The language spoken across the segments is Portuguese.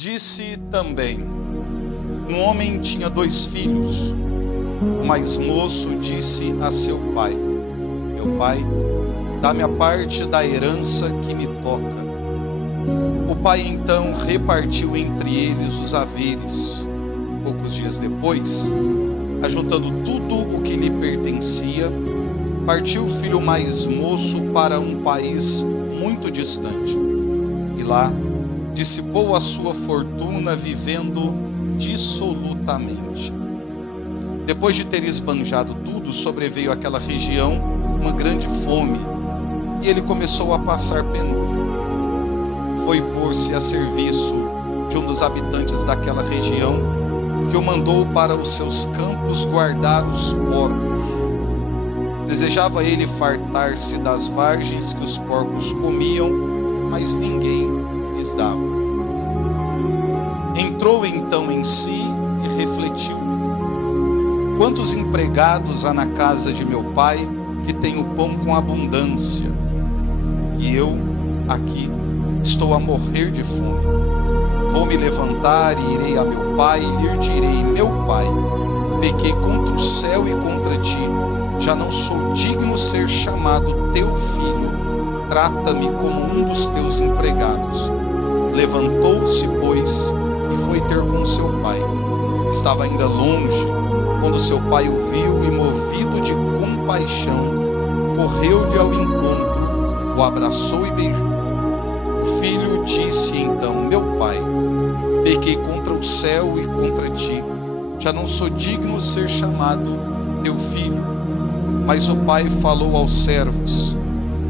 Disse também: um homem tinha 2 filhos. O mais moço disse a seu pai: meu pai, dá-me a parte da herança que me toca. O pai então repartiu entre eles os haveres. Poucos dias depois, ajuntando tudo o que lhe pertencia, partiu o filho mais moço para um país muito distante. E lá dissipou a sua fortuna vivendo dissolutamente. Depois de ter esbanjado tudo, sobreveio àquela região uma grande fome, e ele começou a passar penúria. Foi pôr-se a serviço de um dos habitantes daquela região, que o mandou para os seus campos guardar os porcos. Desejava ele fartar-se das vargens que os porcos comiam, mas ninguém lhes dava. Entrou então em si e refletiu: quantos empregados há na casa de meu pai, que tem o pão com abundância, e eu aqui estou a morrer de fome. Vou me levantar e irei a meu pai e lhe direi: meu pai, pequei contra o céu e contra ti, já não sou digno de ser chamado teu filho, trata-me como um dos teus empregados. Levantou-se, pois, e foi ter com seu pai. Estava ainda longe, quando seu pai o viu e, movido de compaixão, correu-lhe ao encontro, o abraçou e beijou. O filho disse então: meu pai, pequei contra o céu e contra ti, já não sou digno de ser chamado teu filho. Mas o pai falou aos servos: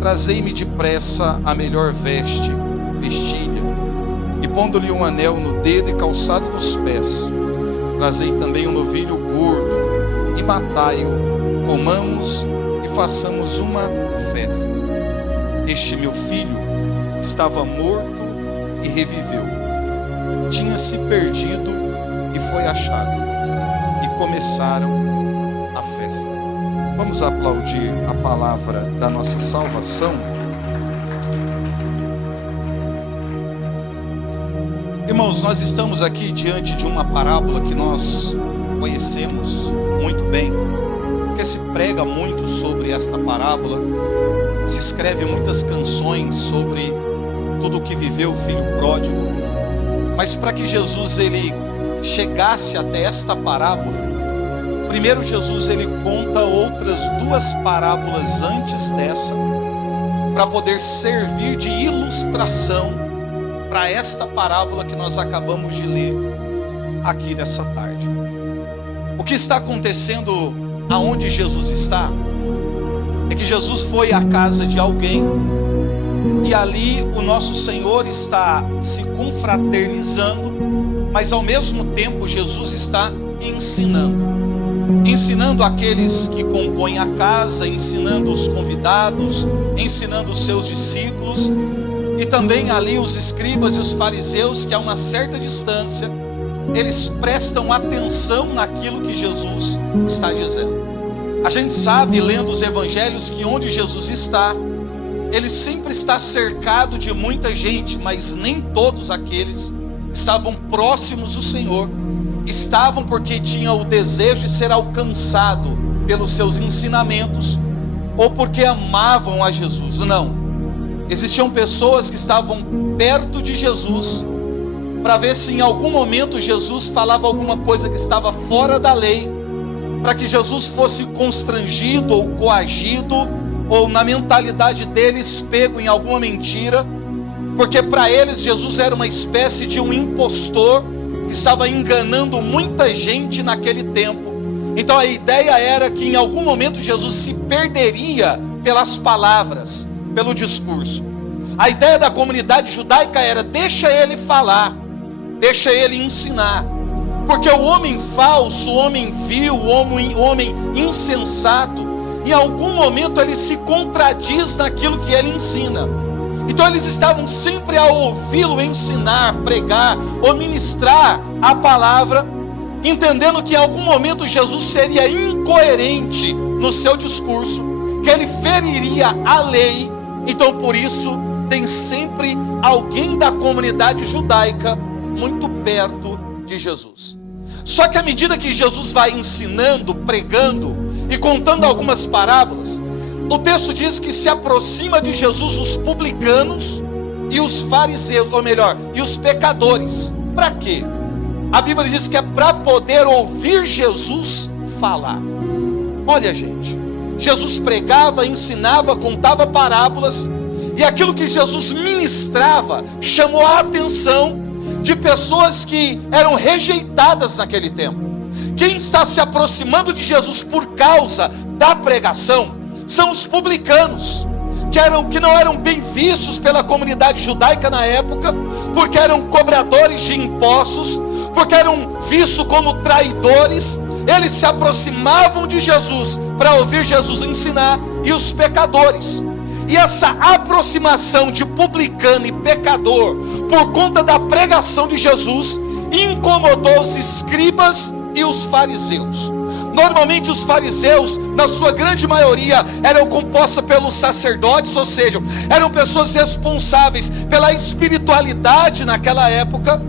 trazei-me depressa a melhor veste, vestilha, e pondo-lhe um anel no dedo e calçado nos pés, trazei também um novilho gordo, e matai-o, comamos e façamos uma festa. Este meu filho estava morto e reviveu, tinha se perdido e foi achado. E começaram a festa. Vamos aplaudir a palavra da nossa salvação. Irmãos, nós estamos aqui diante de uma parábola que nós conhecemos muito bem, porque se prega muito sobre esta parábola, se escreve muitas canções sobre tudo o que viveu o filho pródigo. Mas para que Jesus ele chegasse até esta parábola, primeiro Jesus ele conta outras 2 parábolas antes dessa, para poder servir de ilustração para esta parábola que nós acabamos de ler aqui nessa tarde. O que está acontecendo aonde Jesus está é que Jesus foi à casa de alguém, e ali o nosso Senhor está se confraternizando, mas ao mesmo tempo Jesus está ensinando aqueles que compõem a casa, ensinando os convidados, ensinando os seus discípulos, e também ali os escribas e os fariseus, que a uma certa distância eles prestam atenção naquilo que Jesus está dizendo. A gente sabe, lendo os evangelhos, que onde Jesus está, ele sempre está cercado de muita gente, mas nem todos aqueles estavam próximos do Senhor estavam porque tinham o desejo de ser alcançado pelos seus ensinamentos ou porque amavam a Jesus. Não, existiam pessoas que estavam perto de Jesus para ver se em algum momento Jesus falava alguma coisa que estava fora da lei, para que Jesus fosse constrangido ou coagido, ou na mentalidade deles pego em alguma mentira, porque para eles Jesus era uma espécie de um impostor que estava enganando muita gente naquele tempo. Então a ideia era que em algum momento Jesus se perderia pelas palavras, pelo discurso. A ideia da comunidade judaica era: deixa ele falar, deixa ele ensinar, porque o homem falso, o homem vil, o homem insensato, em algum momento ele se contradiz naquilo que ele ensina. Então eles estavam sempre a ouvi-lo ensinar, pregar ou ministrar a palavra, entendendo que em algum momento Jesus seria incoerente no seu discurso, que ele feriria a lei. Então por isso tem sempre alguém da comunidade judaica muito perto de Jesus. Só que à medida que Jesus vai ensinando, pregando e contando algumas parábolas, o texto diz que se aproxima de Jesus os publicanos e os fariseus, ou melhor, e os pecadores. Para quê? A Bíblia diz que é para poder ouvir Jesus falar. Olha, gente, Jesus pregava, ensinava, contava parábolas, e aquilo que Jesus ministrava chamou a atenção de pessoas que eram rejeitadas naquele tempo. Quem está se aproximando de Jesus por causa da pregação são os publicanos, que não eram bem vistos pela comunidade judaica na época, porque eram cobradores de impostos, porque eram vistos como traidores. Eles se aproximavam de Jesus para ouvir Jesus ensinar, e os pecadores. E essa aproximação de publicano e pecador, por conta da pregação de Jesus, incomodou os escribas e os fariseus. Normalmente os fariseus, na sua grande maioria, eram compostos pelos sacerdotes, ou seja, eram pessoas responsáveis pela espiritualidade naquela época.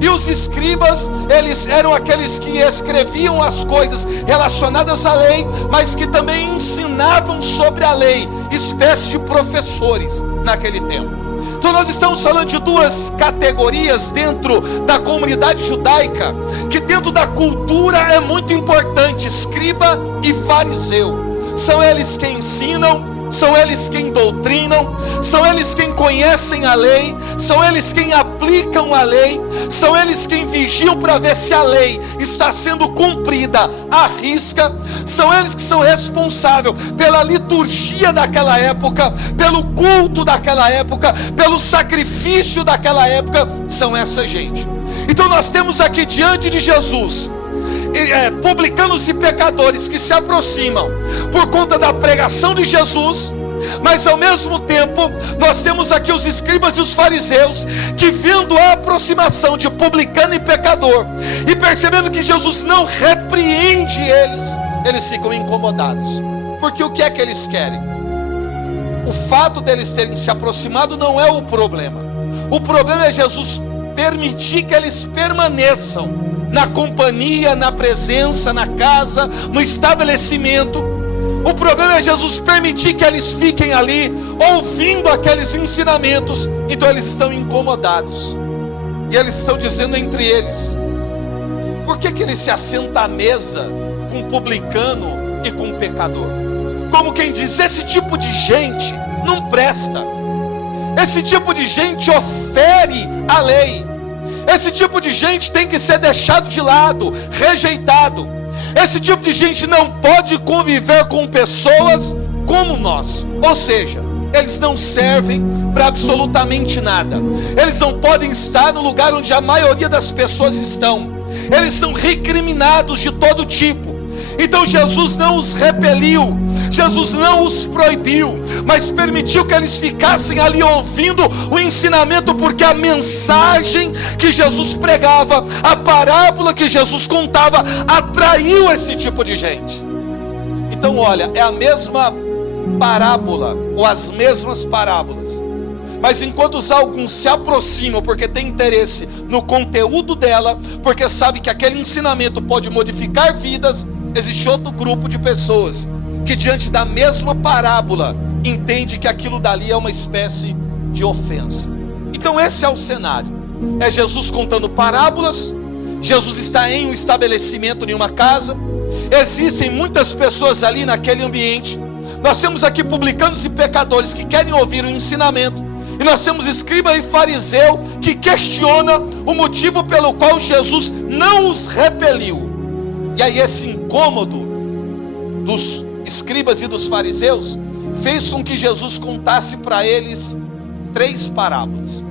E os escribas, eles eram aqueles que escreviam as coisas relacionadas à lei, mas que também ensinavam sobre a lei, espécie de professores naquele tempo. Então nós estamos falando de duas categorias dentro da comunidade judaica, que dentro da cultura é muito importante: escriba e fariseu. São eles quem ensinam, são eles quem doutrinam, são eles quem conhecem a lei, são eles quem aplicam a lei, são eles quem vigiam para ver se a lei está sendo cumprida à risca, são eles que são responsáveis pela liturgia daquela época, pelo culto daquela época, pelo sacrifício daquela época. São essa gente. Então nós temos aqui diante de Jesus publicanos e pecadores que se aproximam por conta da pregação de Jesus, mas ao mesmo tempo nós temos aqui os escribas e os fariseus que, vendo a aproximação de publicano e pecador e percebendo que Jesus não repreende eles ficam incomodados. Porque o que é que eles querem? O fato deles terem se aproximado não é o problema. O problema é Jesus permitir que eles permaneçam na companhia, na presença, na casa, no estabelecimento. O problema é Jesus permitir que eles fiquem ali, ouvindo aqueles ensinamentos. Então eles estão incomodados, e eles estão dizendo entre eles: por que ele se assenta à mesa com um publicano e com um pecador? Como quem diz, esse tipo de gente não presta, esse tipo de gente ofere a lei, esse tipo de gente tem que ser deixado de lado, rejeitado. Esse tipo de gente não pode conviver com pessoas como nós. Ou seja, eles não servem para absolutamente nada. Eles não podem estar no lugar onde a maioria das pessoas estão. Eles são recriminados de todo tipo. Então Jesus não os repeliu, Jesus não os proibiu, mas permitiu que eles ficassem ali ouvindo o ensinamento, porque a mensagem que Jesus pregava, a parábola que Jesus contava, atraiu esse tipo de gente. Então olha, é a mesma parábola, ou as mesmas parábolas, mas enquanto alguns se aproximam porque tem interesse no conteúdo dela, porque sabe que aquele ensinamento pode modificar vidas, existe outro grupo de pessoas que diante da mesma parábola entende que aquilo dali é uma espécie de ofensa. Então esse é o cenário. É Jesus contando parábolas. Jesus está em um estabelecimento, em uma casa. Existem muitas pessoas ali naquele ambiente. Nós temos aqui publicanos e pecadores que querem ouvir o ensinamento, e nós temos escriba e fariseu que questiona o motivo pelo qual Jesus não os repeliu. E aí esse incômodo dos escribas e dos fariseus fez com que Jesus contasse para eles 3 parábolas.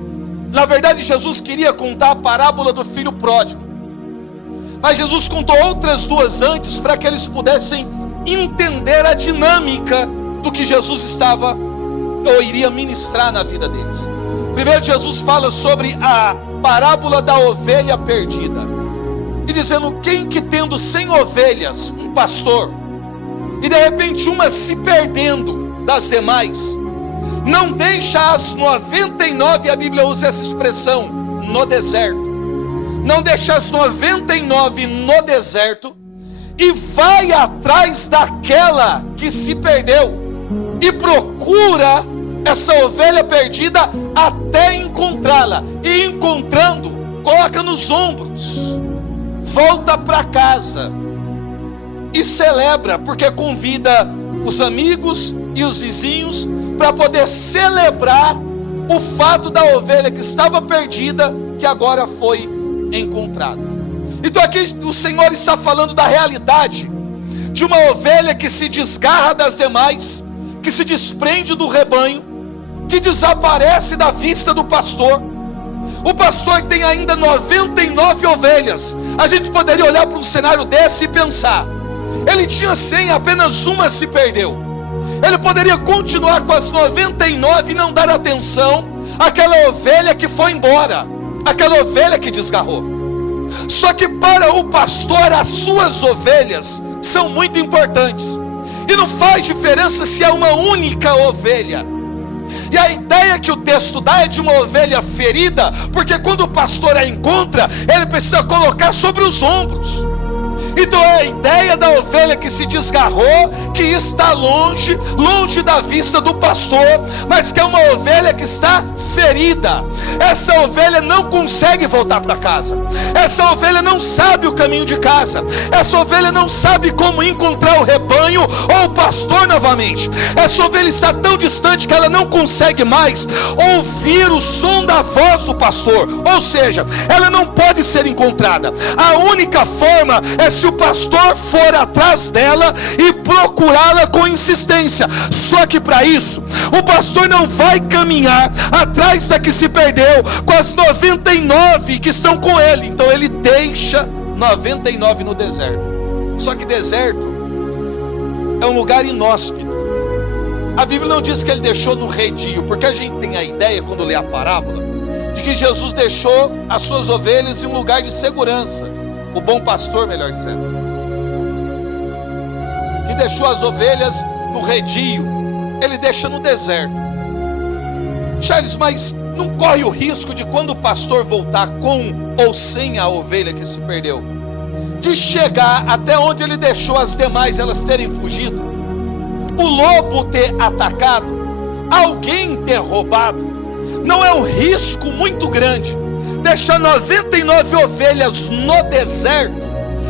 Na verdade, Jesus queria contar a parábola do filho pródigo, mas Jesus contou outras 2 antes, para que eles pudessem entender a dinâmica do que Jesus estava ou iria ministrar na vida deles. Primeiro, Jesus fala sobre a parábola da ovelha perdida, e dizendo: quem que tendo 100 ovelhas, um pastor, e de repente uma se perdendo das demais, não deixa as 99, a Bíblia usa essa expressão, no deserto, não deixa as 99 no deserto e vai atrás daquela que se perdeu e procura essa ovelha perdida até encontrá-la, e encontrando, coloca nos ombros, volta para casa e celebra, porque convida os amigos e os vizinhos para poder celebrar o fato da ovelha que estava perdida, que agora foi encontrada. Então aqui o Senhor está falando da realidade de uma ovelha que se desgarra das demais, que se desprende do rebanho, que desaparece da vista do pastor. O pastor tem ainda 99 ovelhas. A gente poderia olhar para um cenário desse e pensar: ele tinha 100, apenas uma se perdeu. Ele poderia continuar com as 99 e não dar atenção àquela ovelha que foi embora, aquela ovelha que desgarrou. Só que para o pastor, as suas ovelhas são muito importantes, e não faz diferença se é uma única ovelha. E a ideia que o texto dá é de uma ovelha ferida, porque quando o pastor a encontra, ele precisa colocar sobre os ombros. Então é a ideia da ovelha que se desgarrou, que está longe da vista do pastor, mas que é uma ovelha que está ferida. Essa ovelha não consegue voltar para casa. Essa ovelha não sabe o caminho de casa. Essa ovelha não sabe como encontrar o rebanho ou o pastor novamente. Essa ovelha está tão distante que ela não consegue mais ouvir o som da voz do pastor. Ou seja, ela não pode ser encontrada. A única forma é se o pastor for atrás dela e procurá-la com insistência. Só que para isso, o pastor não vai caminhar atrás da que se perdeu com as 99 que estão com ele. Então ele deixa 99 no deserto. Só que deserto é um lugar inóspito. A Bíblia não diz que ele deixou no redil, porque a gente tem a ideia, quando lê a parábola, de que Jesus deixou as suas ovelhas em um lugar de segurança. O bom pastor, melhor dizendo, que deixou as ovelhas no redil, ele deixa no deserto. Charles, mas não corre o risco de, quando o pastor voltar com ou sem a ovelha que se perdeu, de chegar até onde ele deixou as demais, elas terem fugido, o lobo ter atacado, alguém ter roubado? Não é um risco muito grande deixar 99 ovelhas no deserto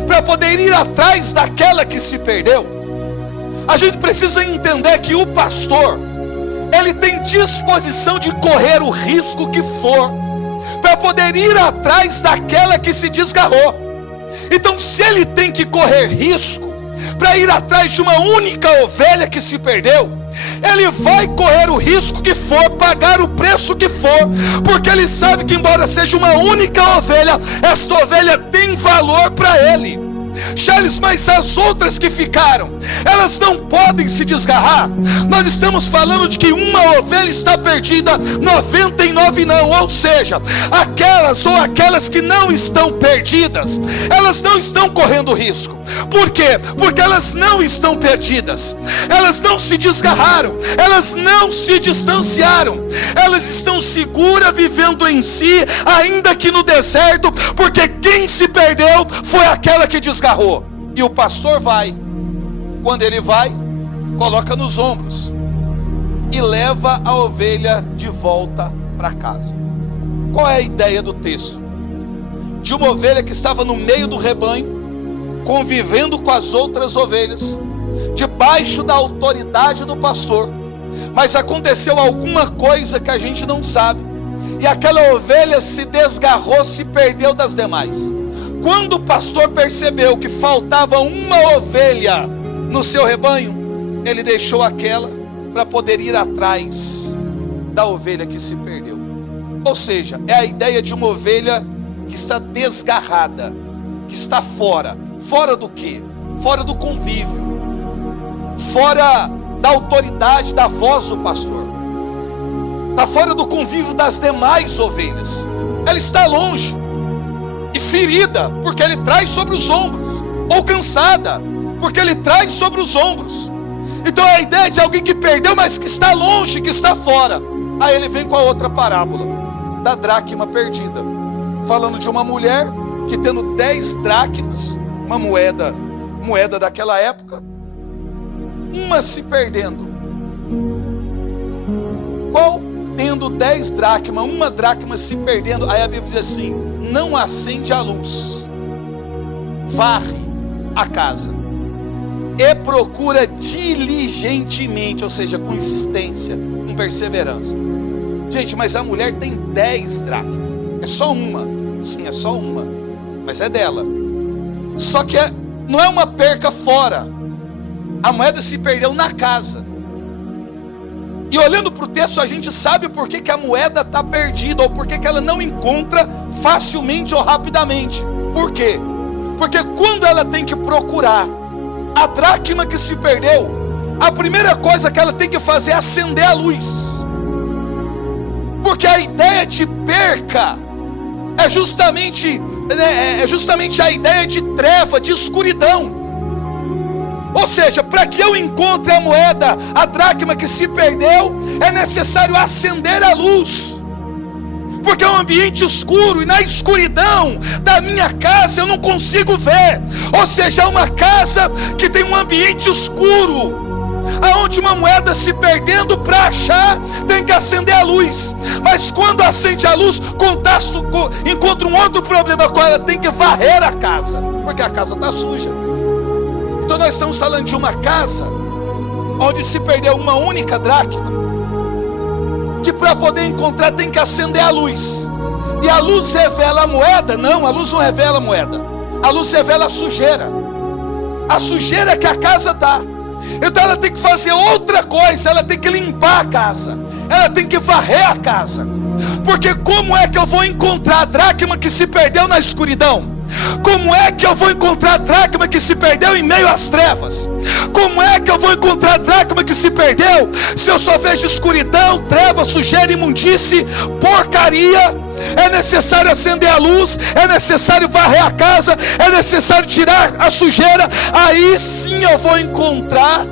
para poder ir atrás daquela que se perdeu? A gente precisa entender que o pastor, ele tem disposição de correr o risco que for para poder ir atrás daquela que se desgarrou. Então, se ele tem que correr risco para ir atrás de uma única ovelha que se perdeu, ele vai correr o risco que for, pagar o preço que for, porque ele sabe que, embora seja uma única ovelha, esta ovelha tem valor para ele. Charles, mas as outras que ficaram, elas não podem se desgarrar? Nós estamos falando de que uma ovelha está perdida, 99 não. Ou seja, aquelas que não estão perdidas, elas não estão correndo risco. Por quê? Porque elas não estão perdidas, elas não se desgarraram, elas não se distanciaram, elas estão seguras vivendo em si, ainda que no deserto, porque quem se perdeu foi aquela que desgarrou. E o pastor vai, quando ele vai, coloca nos ombros e leva a ovelha de volta para casa. Qual é a ideia do texto? De uma ovelha que estava no meio do rebanho, convivendo com as outras ovelhas, debaixo da autoridade do pastor, mas aconteceu alguma coisa que a gente não sabe, e aquela ovelha se desgarrou, se perdeu das demais. Quando o pastor percebeu que faltava uma ovelha no seu rebanho, ele deixou aquela para poder ir atrás da ovelha que se perdeu. Ou seja, é a ideia de uma ovelha que está desgarrada, que está fora do quê? Fora do convívio, fora da autoridade da voz do pastor, está fora do convívio das demais ovelhas. Ela está longe e ferida, porque ele traz sobre os ombros, ou cansada, porque ele traz sobre os ombros. Então é a ideia de alguém que perdeu, mas que está longe, que está fora. Aí ele vem com a outra parábola da dracma perdida, falando de uma mulher que tendo 10 dracmas, uma moeda daquela época, uma se perdendo. Qual tendo 10 dracmas, uma dracma se perdendo? Aí a Bíblia diz assim: não acende a luz, varre a casa e procura diligentemente, ou seja, com insistência, com perseverança. Gente, mas a mulher tem 10 dracmas, é só uma, sim, é só uma, mas é dela. Só que não é uma perca fora, a moeda se perdeu na casa. E olhando para o texto, a gente sabe por que a moeda está perdida, ou por que ela não encontra facilmente ou rapidamente. Por quê? Porque quando ela tem que procurar a dracma que se perdeu, a primeira coisa que ela tem que fazer é acender a luz. Porque a ideia de perca é justamente a ideia de treva, de escuridão. Ou seja, para que eu encontre a moeda, a dracma que se perdeu, é necessário acender a luz. Porque é um ambiente escuro, e na escuridão da minha casa eu não consigo ver. Ou seja, é uma casa que tem um ambiente escuro, aonde uma moeda se perdendo, para achar tem que acender a luz. Mas quando acende a luz, encontra um outro problema com ela, tem que varrer a casa, porque a casa está suja. Então nós estamos falando de uma casa onde se perdeu uma única dracma, que para poder encontrar tem que acender a luz. E a luz revela a moeda? Não, a luz não revela a moeda. A luz revela a sujeira. A sujeira que a casa está. Então ela tem que fazer outra coisa, ela tem que limpar a casa, ela tem que varrer a casa. Porque como é que eu vou encontrar a dracma que se perdeu na escuridão? Como é que eu vou encontrar a dracma que se perdeu em meio às trevas? Como é que eu vou encontrar a dracma que se perdeu se eu só vejo escuridão, treva, sujeira, imundície, porcaria? É necessário acender a luz, é necessário varrer a casa, é necessário tirar a sujeira. Aí sim eu vou encontrar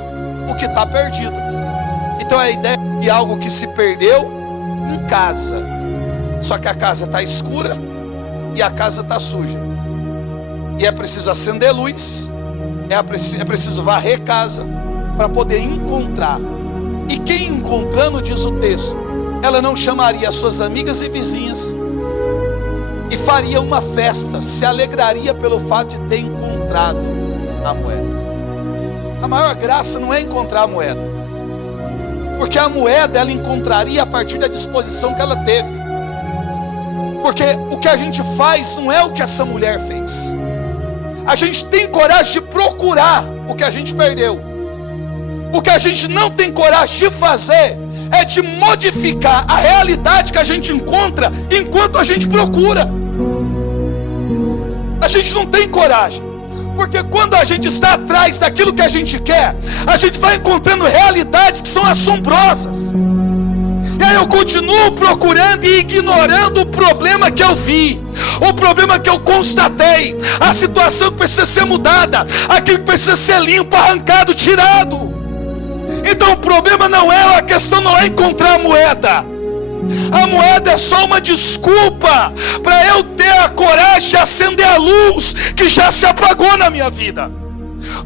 o que está perdido. Então é a ideia de algo que se perdeu em casa, só que a casa está escura e a casa está suja. E é preciso acender luz, é preciso varrer casa para poder encontrar. E quem encontrando, diz o texto, ela não chamaria as suas amigas e vizinhas e faria uma festa, se alegraria pelo fato de ter encontrado a moeda. A maior graça não é encontrar a moeda, porque a moeda ela encontraria a partir da disposição que ela teve. Porque o que a gente faz não é o que essa mulher fez. A gente tem coragem de procurar o que a gente perdeu. O que a gente não tem coragem de fazer é de modificar a realidade que a gente encontra enquanto a gente procura. A gente não tem coragem, porque quando a gente está atrás daquilo que a gente quer, a gente vai encontrando realidades que são assombrosas. E aí eu continuo procurando e ignorando o problema que eu vi, o problema que eu constatei, a situação que precisa ser mudada, aquilo que precisa ser limpo, arrancado, tirado. Então o problema não é, a questão não é encontrar a moeda. A moeda é só uma desculpa para eu ter a coragem de acender a luz que já se apagou na minha vida.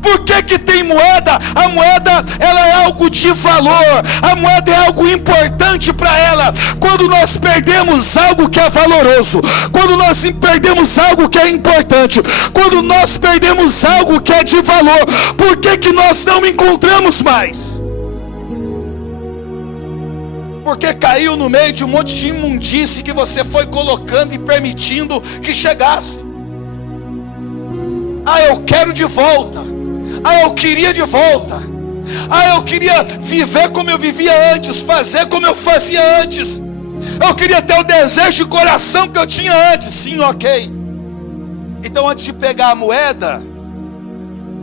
Por que tem moeda? A moeda ela é algo de valor, a moeda é algo importante para ela. Quando nós perdemos algo que é valoroso, quando nós perdemos algo que é importante, quando nós perdemos algo que é de valor, por que nós não encontramos mais? Porque caiu no meio de um monte de imundície que você foi colocando e permitindo que chegasse. Ah, eu quero de volta. Ah, eu queria de volta. Ah, eu queria viver como eu vivia antes, fazer como eu fazia antes. Eu queria ter o desejo de coração que eu tinha antes. Sim, ok. Então antes de pegar a moeda,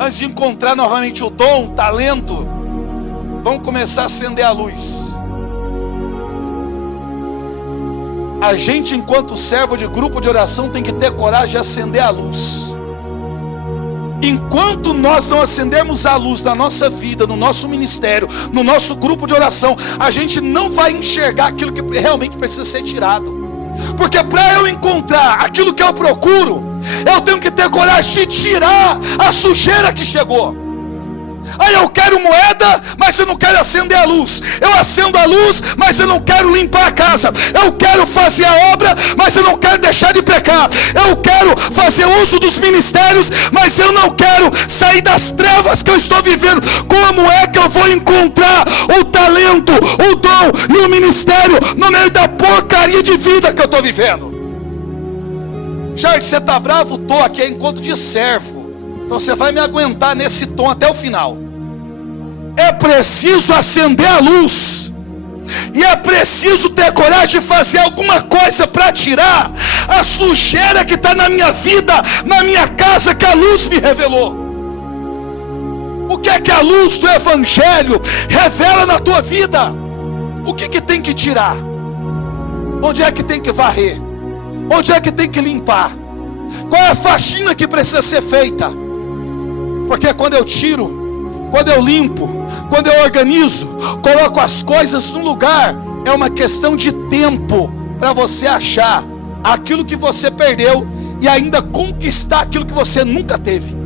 antes de encontrar novamente o dom, o talento, vamos começar a acender a luz. A gente, enquanto servo de grupo de oração, tem que ter coragem de acender a luz. Enquanto nós não acendermos a luz na nossa vida, no nosso ministério, no nosso grupo de oração, a gente não vai enxergar aquilo que realmente precisa ser tirado. Porque para eu encontrar aquilo que eu procuro, Eu tenho que ter coragem de tirar a sujeira que chegou. Aí eu quero moeda, mas eu não quero acender a luz. Eu acendo a luz, mas eu não quero limpar a casa. Eu quero fazer a obra, mas eu não quero deixar de pecar. Eu quero fazer uso dos ministérios, mas eu não quero sair das trevas que eu estou vivendo. Como é que eu vou encontrar o talento, o dom e o ministério no meio da porcaria de vida que eu estou vivendo? Jorge, você está bravo? Estou aqui, é encontro de servo. Então você vai me aguentar nesse tom até o final. É preciso acender a luz. E é preciso ter coragem de fazer alguma coisa para tirar a sujeira que está na minha vida, na minha casa, que a luz me revelou. O que é que a luz do Evangelho revela na tua vida? O que tem que tirar? Onde é que tem que varrer? Onde é que tem que limpar? Qual é a faxina que precisa ser feita? Porque quando eu tiro, quando eu limpo, quando eu organizo, coloco as coisas no lugar, é uma questão de tempo para você achar aquilo que você perdeu e ainda conquistar aquilo que você nunca teve.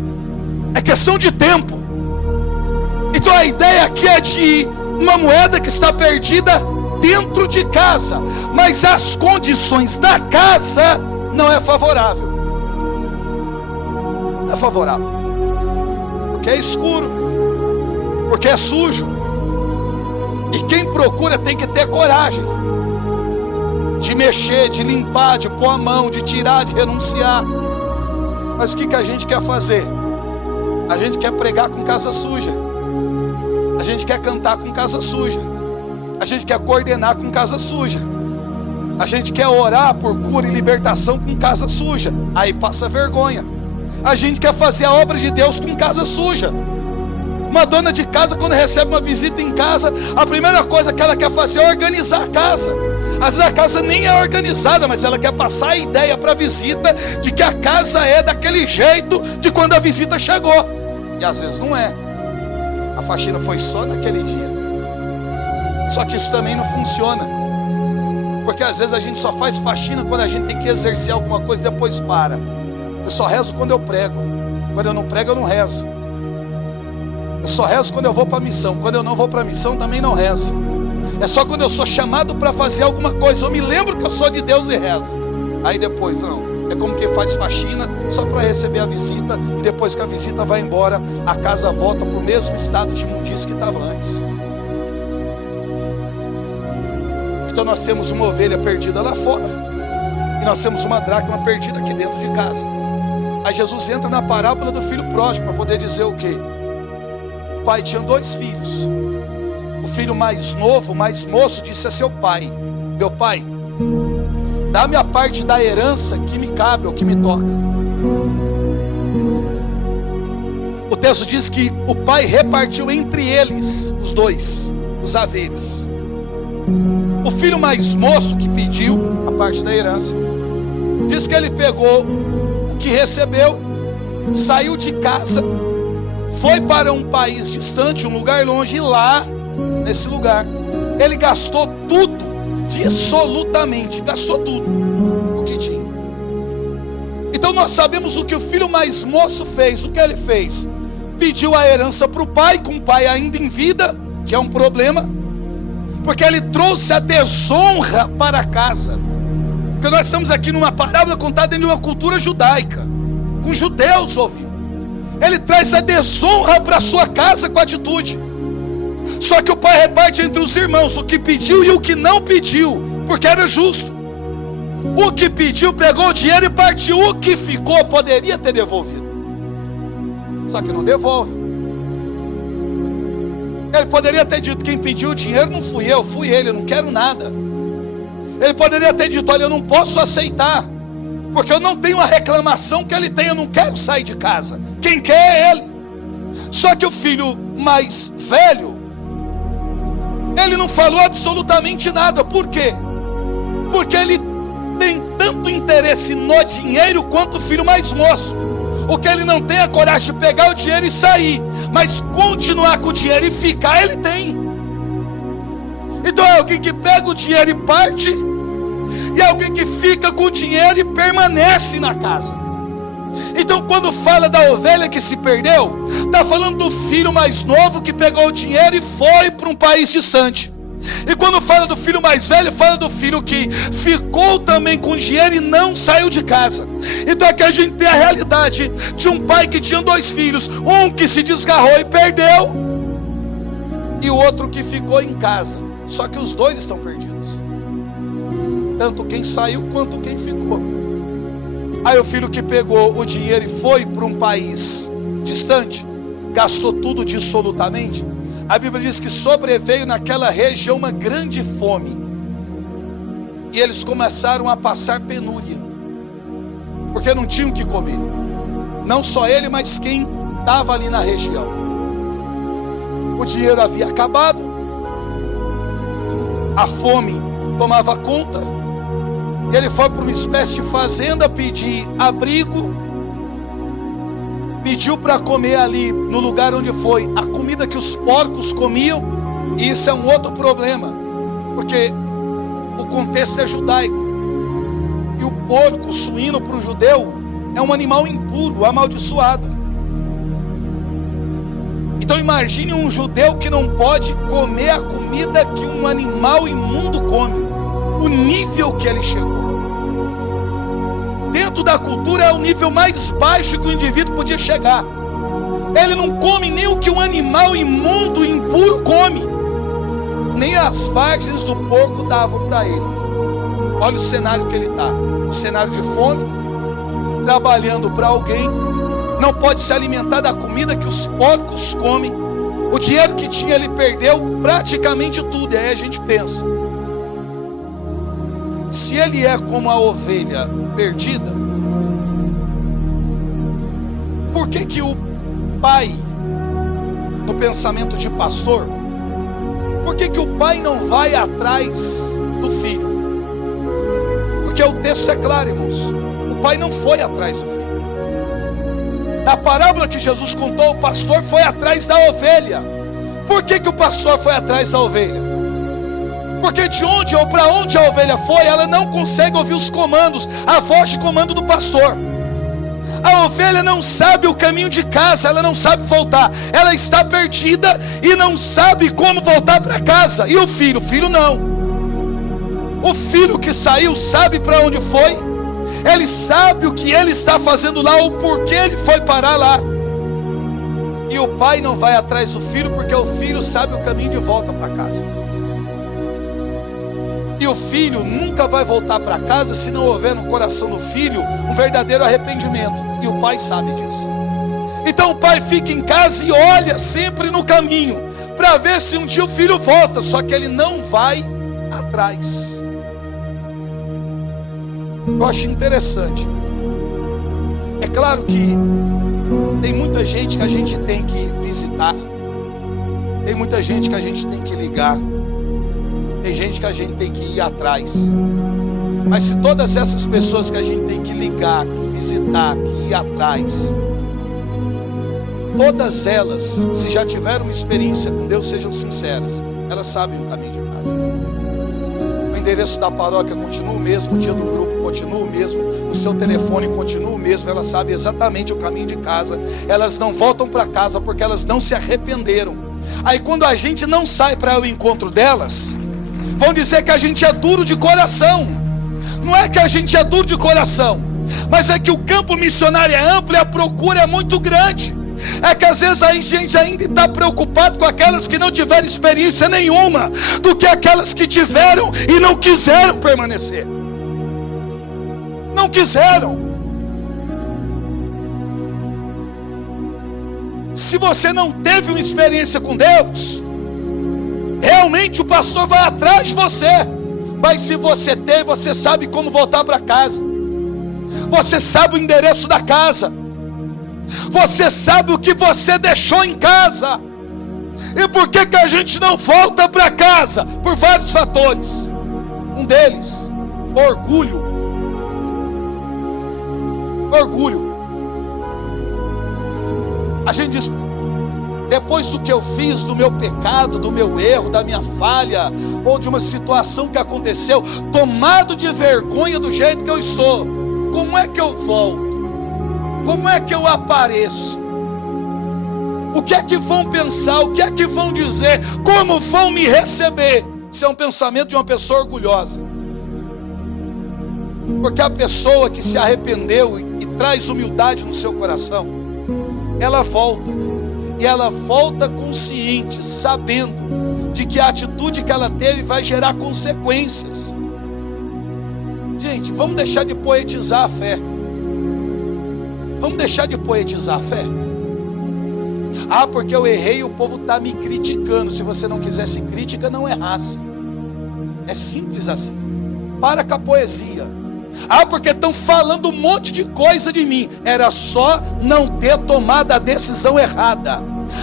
É questão de tempo. Então a ideia aqui é de uma moeda que está perdida dentro de casa, mas as condições da casa não é favorável. Não é favorável. Porque é escuro, porque é sujo. E quem procura tem que ter coragem de mexer, de limpar, de pôr a mão, de tirar, de renunciar. Mas o que a gente quer fazer? A gente quer pregar com casa suja. A gente quer cantar com casa suja. A gente quer coordenar com casa suja. A gente quer orar por cura e libertação com casa suja. Aí passa vergonha. A gente quer fazer a obra de Deus com casa suja. Uma dona de casa, quando recebe uma visita em casa, a primeira coisa que ela quer fazer é organizar a casa. Às vezes a casa nem é organizada, mas ela quer passar a ideia para a visita de que a casa é daquele jeito de quando a visita chegou. E às vezes não é. A faxina foi só naquele dia. Só que isso também não funciona. Porque às vezes a gente só faz faxina quando a gente tem que exercer alguma coisa e depois para. Eu só rezo quando eu prego. Quando eu não prego, eu não rezo. Eu só rezo quando eu vou para a missão. Quando eu não vou para a missão, também não rezo. É só quando eu sou chamado para fazer alguma coisa, eu me lembro que eu sou de Deus e rezo. Aí depois não. É como quem faz faxina só para receber a visita. E depois que a visita vai embora, a casa volta para o mesmo estado de imundície que estava antes. Então nós temos uma ovelha perdida lá fora. E nós temos uma dracma perdida aqui dentro de casa. Aí Jesus entra na parábola do filho pródigo para poder dizer o quê? O pai tinha 2 filhos. O filho mais novo, mais moço, disse a seu pai: meu pai, dá-me a parte da herança que me cabe ou que me toca. O texto diz que o pai repartiu entre eles, os 2, os haveres. O filho mais moço que pediu a parte da herança, diz que ele pegou o que recebeu, saiu de casa, foi para um país distante, um lugar longe, e lá, nesse lugar, ele gastou tudo, dissolutamente, gastou tudo o que tinha. Então nós sabemos o que o filho mais moço fez. O que ele fez? Pediu a herança para o pai, com o pai ainda em vida, que é um problema, porque ele trouxe a desonra para casa. Porque nós estamos aqui numa parábola contada dentro de uma cultura judaica, com judeus ouvindo. Ele traz a desonra para a sua casa com atitude. Só que o pai reparte entre os irmãos o que pediu e o que não pediu, porque era justo. O que pediu pegou o dinheiro e partiu. O que ficou poderia ter devolvido, só que não devolve. Ele poderia ter dito: quem pediu o dinheiro não fui eu, fui ele, eu não quero nada. Ele poderia ter dito: olha, eu não posso aceitar, porque eu não tenho a reclamação que ele tem, eu não quero sair de casa, quem quer é ele. Só que o filho mais velho, ele não falou absolutamente nada. Por quê? Porque ele tem tanto interesse no dinheiro quanto o filho mais moço. O que ele não tem é coragem de pegar o dinheiro e sair, mas continuar com o dinheiro e ficar, ele tem. Então é alguém que pega o dinheiro e parte, e é alguém que fica com o dinheiro e permanece na casa. Então quando fala da ovelha que se perdeu, está falando do filho mais novo que pegou o dinheiro e foi para um país distante. E quando fala do filho mais velho, fala do filho que ficou também com dinheiro e não saiu de casa. Então aqui a gente tem a realidade de um pai que tinha 2 filhos, um que se desgarrou e perdeu, e o outro que ficou em casa. Só que os 2 estão perdidos, tanto quem saiu quanto quem ficou. Aí o filho que pegou o dinheiro e foi para um país distante, gastou tudo dissolutamente. A Bíblia diz que sobreveio naquela região uma grande fome, e eles começaram a passar penúria, porque não tinham o que comer. Não só ele, mas quem estava ali na região. O dinheiro havia acabado, a fome tomava conta. Ele foi para uma espécie de fazenda pedir abrigo, pediu para comer ali no lugar onde foi a comida que os porcos comiam. E isso é um outro problema, porque o contexto é judaico, e o porco, o suíno, para o judeu é um animal impuro, amaldiçoado. Então imagine um judeu que não pode comer a comida que um animal imundo come. O nível que ele chegou. Dentro da cultura é o nível mais baixo que o indivíduo podia chegar. Ele não come nem o que um animal imundo, impuro come. Nem as fezes do porco davam para ele. Olha o cenário que ele está. Um cenário de fome, trabalhando para alguém, não pode se alimentar da comida que os porcos comem. O dinheiro que tinha ele perdeu praticamente tudo. E aí a gente pensa, se ele é como a ovelha perdida, por que que o pai, no pensamento de pastor, por que que o pai não vai atrás do filho? Porque o texto é claro, irmãos, o pai não foi atrás do filho. Na parábola que Jesus contou, o pastor foi atrás da ovelha. Por que que o pastor foi atrás da ovelha? Porque de onde ou para onde a ovelha foi, ela não consegue ouvir os comandos, a voz de comando do pastor. A ovelha não sabe o caminho de casa, ela não sabe voltar. Ela está perdida e não sabe como voltar para casa. E o filho? O filho não. O filho que saiu sabe para onde foi. Ele sabe o que ele está fazendo lá, o porquê ele foi parar lá. E o pai não vai atrás do filho, porque o filho sabe o caminho de volta para casa. E o filho nunca vai voltar para casa se não houver no coração do filho um verdadeiro arrependimento. E o pai sabe disso. Então o pai fica em casa e olha sempre no caminho, para ver se um dia o filho volta. Só que ele não vai atrás. Eu acho interessante. É claro que tem muita gente que a gente tem que visitar. Tem muita gente que a gente tem que ligar. Tem gente que a gente tem que ir atrás. Mas se todas essas pessoas que a gente tem que ligar, que visitar, que ir atrás, todas elas, se já tiveram uma experiência com Deus, sejam sinceras, elas sabem o caminho de casa. O endereço da paróquia continua o mesmo, o dia do grupo continua o mesmo, o seu telefone continua o mesmo, elas sabem exatamente o caminho de casa. Elas não voltam para casa porque elas não se arrependeram. Aí quando a gente não sai para o encontro delas, vão dizer que a gente é duro de coração. Não é que a gente é duro de coração, mas é que o campo missionário é amplo e a procura é muito grande. É que às vezes a gente ainda está preocupado com aquelas que não tiveram experiência nenhuma, do que aquelas que tiveram e não quiseram permanecer. Não quiseram. Se você não teve uma experiência com Deus, realmente o pastor vai atrás de você. Mas se você tem, você sabe como voltar para casa. Você sabe o endereço da casa. Você sabe o que você deixou em casa. E por que que a gente não volta para casa? Por vários fatores. Um deles, orgulho. Orgulho. A gente diz, depois do que eu fiz, do meu pecado, do meu erro, da minha falha, ou de uma situação que aconteceu, tomado de vergonha do jeito que eu estou, como é que eu volto? Como é que eu apareço? O que é que vão pensar? O que é que vão dizer? Como vão me receber? Isso é um pensamento de uma pessoa orgulhosa. Porque a pessoa que se arrependeu e traz humildade no seu coração, ela volta. E ela volta consciente, sabendo de que a atitude que ela teve vai gerar consequências. Gente, vamos deixar de poetizar a fé. Vamos deixar de poetizar a fé. Ah, porque eu errei e o povo está me criticando. Se você não quisesse crítica, não errasse. É simples assim. Para com a poesia. Ah, porque estão falando um monte de coisa de mim. Era só não ter tomado a decisão errada.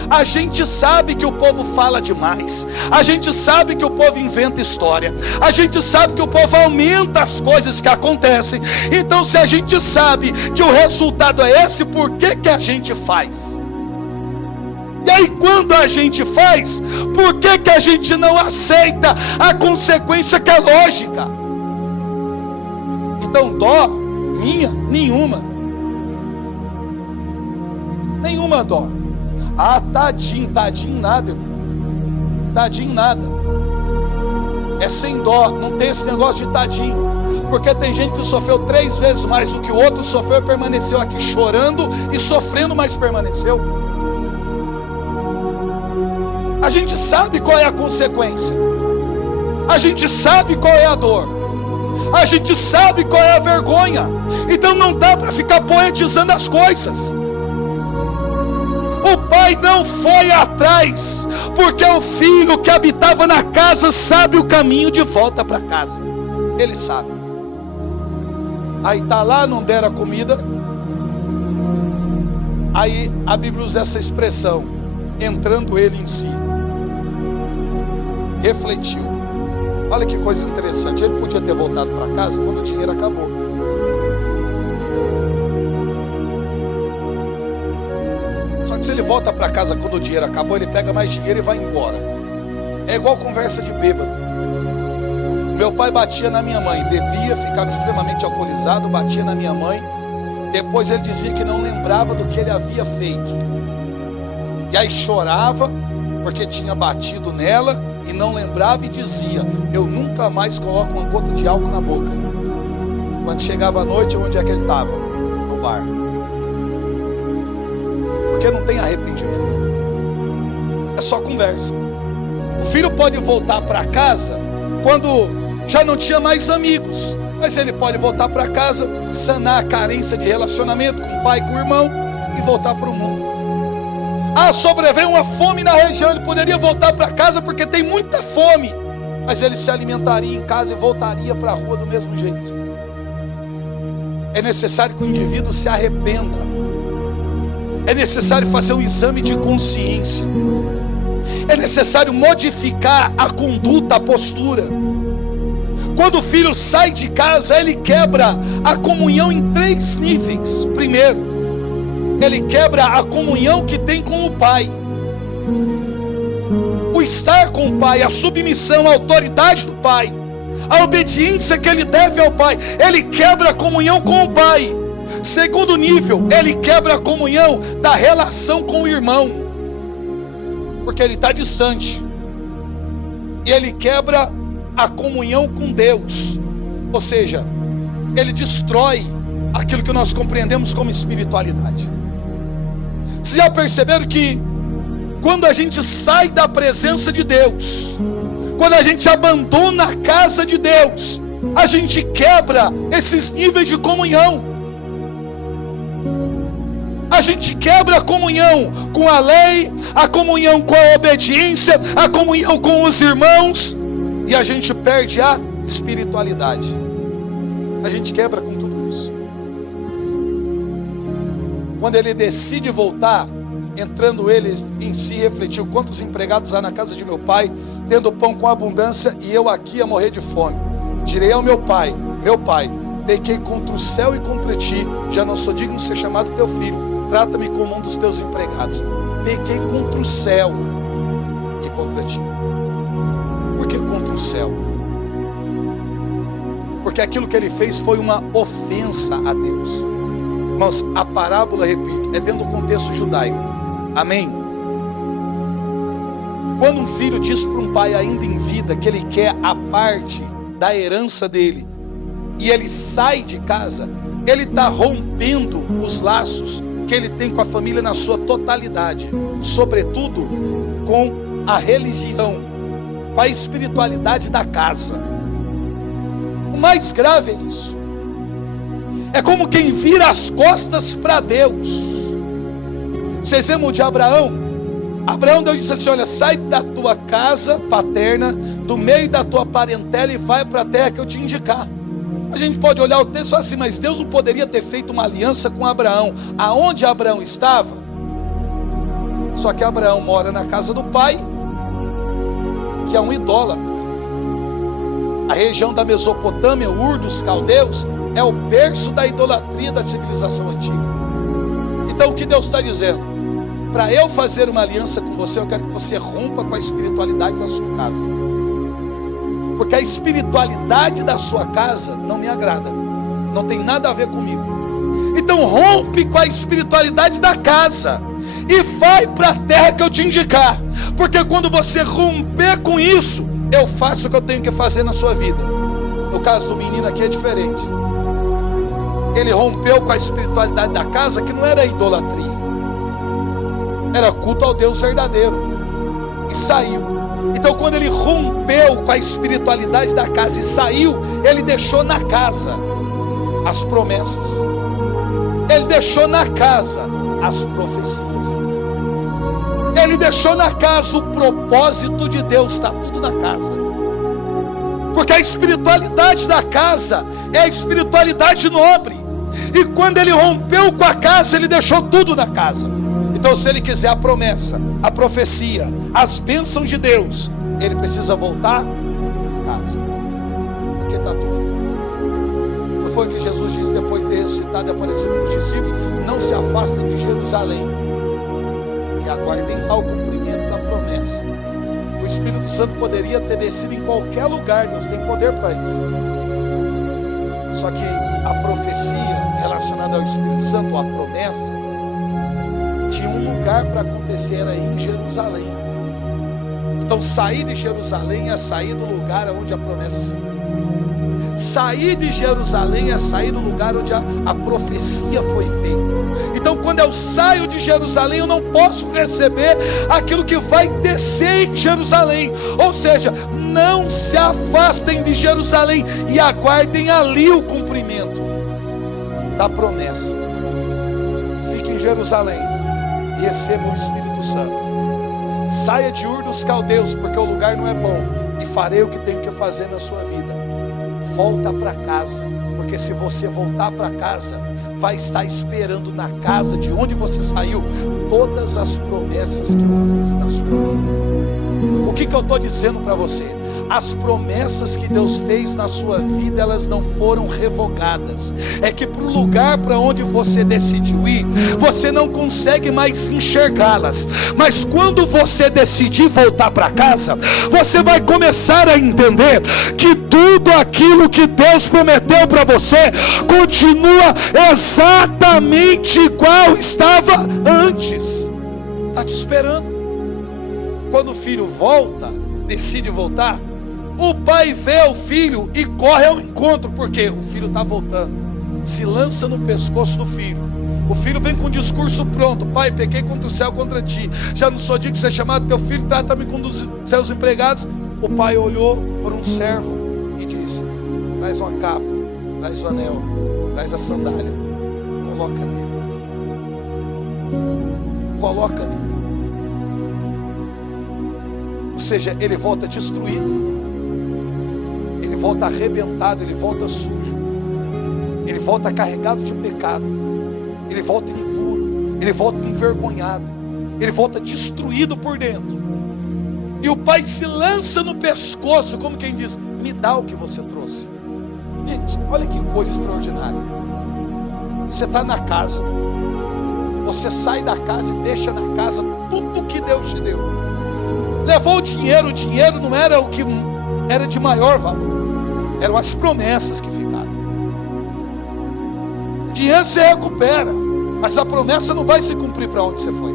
A gente sabe que o povo fala demais. A gente sabe que o povo inventa história. A gente sabe que o povo aumenta as coisas que acontecem. Então, se a gente sabe que o resultado é esse, por que que a gente faz? E aí, quando a gente faz, por que que a gente não aceita a consequência que é lógica? Então, dó minha, nenhuma. Nenhuma dó. Ah, tadinho, tadinho nada, irmão. Tadinho nada. É sem dó, não tem esse negócio de tadinho. Porque tem gente que sofreu 3 vezes mais do que o outro, sofreu e permaneceu aqui chorando e sofrendo, mas permaneceu. A gente sabe qual é a consequência. A gente sabe qual é a dor. A gente sabe qual é a vergonha. Então não dá para ficar poetizando as coisas. O pai não foi atrás, porque o filho que habitava na casa sabe o caminho de volta para casa. Ele sabe. Aí está lá, não deram a comida. Aí a Bíblia usa essa expressão, entrando ele em si. Refletiu. Olha que coisa interessante. Ele podia ter voltado para casa quando o dinheiro acabou. Só que se ele volta para casa quando o dinheiro acabou, ele pega mais dinheiro e vai embora. É igual conversa de bêbado. Meu pai batia na minha mãe, bebia, ficava extremamente alcoolizado, batia na minha mãe. Depois ele dizia que não lembrava do que ele havia feito. E aí chorava porque tinha batido nela e não lembrava e dizia: eu nunca mais coloco uma gota de álcool na boca. Quando chegava a noite, onde é que ele estava? No bar. Porque não tem arrependimento. É só conversa. O filho pode voltar para casa quando já não tinha mais amigos, mas ele pode voltar para casa, sanar a carência de relacionamento com o pai, com o irmão e voltar para o mundo. Ah, sobreveio uma fome na região, ele poderia voltar para casa porque tem muita fome, mas ele se alimentaria em casa e voltaria para a rua do mesmo jeito. É necessário que o indivíduo se arrependa. É necessário fazer um exame de consciência. É necessário modificar a conduta, a postura. Quando o filho sai de casa, ele quebra a comunhão em 3 níveis. Primeiro, ele quebra a comunhão que tem com o pai. O estar com o pai, a submissão, a autoridade do pai, a obediência que ele deve ao pai. Ele quebra a comunhão com o pai. Segundo nível, ele quebra a comunhão da relação com o irmão, porque ele está distante. E ele quebra a comunhão com Deus. Ou seja, ele destrói aquilo que nós compreendemos como espiritualidade. Vocês já perceberam que quando a gente sai da presença de Deus, quando a gente abandona a casa de Deus, a gente quebra esses níveis de comunhão. A gente quebra a comunhão com a lei, a comunhão com a obediência, a comunhão com os irmãos, e a gente perde a espiritualidade. A gente quebra com tudo isso. Quando ele decide voltar, entrando ele em si, refletiu: quantos empregados há na casa de meu pai, tendo pão com abundância, e eu aqui a morrer de fome. Direi ao meu pai: pequei contra o céu e contra ti, já não sou digno de ser chamado teu filho, trata-me como um dos teus empregados. Pequei contra o céu e contra ti. Por que contra o céu? Porque aquilo que ele fez foi uma ofensa a Deus. Irmãos, a parábola, repito, é dentro do contexto judaico. Amém? Quando um filho diz para um pai ainda em vida que ele quer a parte da herança dele, e ele sai de casa, ele está rompendo os laços que ele tem com a família na sua totalidade, sobretudo com a religião, com a espiritualidade da casa. O mais grave é isso. É como quem vira as costas para Deus. Vocês lembram de Abraão? Abraão, Deus disse assim: olha, sai da tua casa paterna, do meio da tua parentela, e vai para a terra que eu te indicar. A gente pode olhar o texto assim, mas Deus não poderia ter feito uma aliança com Abraão aonde Abraão estava? Só que Abraão mora na casa do pai, que é um idólatra. A região da Mesopotâmia, Ur dos Caldeus, é o berço da idolatria da civilização antiga. Então o que Deus está dizendo? Para eu fazer uma aliança com você, eu quero que você rompa com a espiritualidade da sua casa. Porque a espiritualidade da sua casa não me agrada, não tem nada a ver comigo. Então rompe com a espiritualidade da casa e vai para a terra que eu te indicar. Porque quando você romper com isso, eu faço o que eu tenho que fazer na sua vida. No caso do menino aqui é diferente. Ele rompeu com a espiritualidade da casa, que não era idolatria, era culto ao Deus verdadeiro, e saiu. Então quando ele rompeu com a espiritualidade da casa e saiu, ele deixou na casa as promessas, ele deixou na casa as profecias, ele deixou na casa o propósito de Deus. Está tudo na casa, porque a espiritualidade da casa é a espiritualidade nobre. E quando ele rompeu com a casa, ele deixou tudo na casa. Então se ele quiser a promessa, a profecia, as bênçãos de Deus, ele precisa voltar para casa, porque está tudo em casa. Não foi o que Jesus disse depois de ter ressuscitado e aparecido para os discípulos: não se afastem de Jerusalém e aguardem ao cumprimento da promessa. O Espírito Santo poderia ter descido em qualquer lugar, Deus tem poder para isso. Só que a profecia relacionada ao Espírito Santo, a promessa, tinha um lugar para acontecer, era em Jerusalém. Então sair de Jerusalém é sair do lugar onde a promessa se cumpriu. Sair de Jerusalém é sair do lugar onde a profecia foi feita. Então quando eu saio de Jerusalém, eu não posso receber aquilo que vai descer em Jerusalém. Ou seja, não se afastem de Jerusalém e aguardem ali o cumprimento da promessa. Fique em Jerusalém e receba o Espírito Santo. Saia de Ur dos Caldeus, porque o lugar não é bom, e farei o que tenho que fazer na sua vida. Volta para casa, porque se você voltar para casa, vai estar esperando na casa de onde você saiu todas as promessas que eu fiz na sua vida. O que eu estou dizendo para você? As promessas que Deus fez na sua vida, elas não foram revogadas. É que para o lugar para onde você decidiu ir, você não consegue mais enxergá-las. Mas quando você decidir voltar para casa, você vai começar a entender que tudo aquilo que Deus prometeu para você continua exatamente igual estava antes. Está te esperando. Quando o filho volta, decide voltar, o pai vê o filho e corre ao encontro, porque o filho está voltando, se lança no pescoço do filho. O filho vem com o discurso pronto: pai, pequei contra o céu, contra ti, já não sou digno de ser chamado teu filho, trata-me com um dos seus empregados. O pai olhou por um servo e disse: traz uma capa, traz o anel, traz a sandália, coloca nele, coloca nele. Ou seja, ele volta destruído, ele volta arrebentado, ele volta sujo, ele volta carregado de pecado, ele volta impuro, ele volta envergonhado, ele volta destruído por dentro. E o pai se lança no pescoço, como quem diz: me dá o que você trouxe. Gente, olha que coisa extraordinária. Você está na casa, você sai da casa e deixa na casa tudo que Deus te deu. Levou o dinheiro não era o que era de maior valor, eram as promessas que ficaram. dinheiro você recupera, mas a promessa não vai se cumprir para onde você foi.